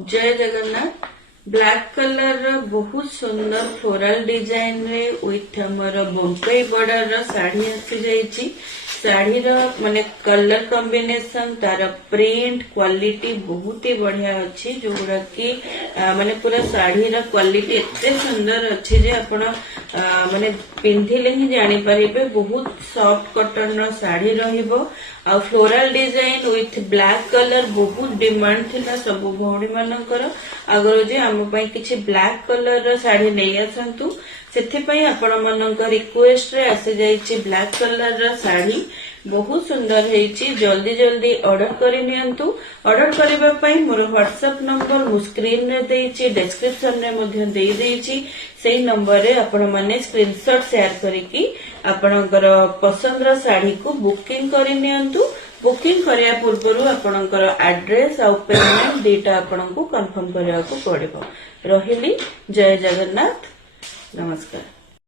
जय Jagannath black colour बहुत सुंदर फ्लोरल डिजाइन रे विथ हमर बोम्बे बॉर्डर साड़ी आसी जाइछि। साड़ी माने कलर कॉम्बिनेशन तार प्रिंट क्वालिटी बहुत ही बढ़िया अच्छी जोड़ा कि माने पूरा साड़ी क्वालिटी एते सुंदर अच्छी जे आपण माने पिंधिले ही जानी परिबे बहुत सॉफ्ट कॉटन रो साड़ी रहिबो। आ floral design with black colour बहुत डिमांड थिला सब भौणी मानकर आगर जे हम पई किछि ब्लैक कलर रो साड़ी नै आसंतु सेथिपई आपण मनक रिक्वेस्ट रे आसे जाइछि ब्लैक कलर रो साड़ी बहुत सुंदर हेछि। जल्दी जल्दी ऑर्डर करि नियंतु। ऑर्डर करबा पई मोर व्हाट्सएप नंबर मु स्क्रीन रे देइछि डिस्क्रिप्शन रे मध्ये देइ देइछि सेही नंबर रे आपण माने स्क्रीनशॉट शेयर करिकि आपणकर पसंद रो साड़ी को बुकिंग करि नियंतु। बुकिंग करिया पूर्वरु आपणकर एड्रेस आ पेमेंट डेटा आपणको कंफर्म करिया को पड़िबो। रहिली जय जगन्नाथ नमस्कार।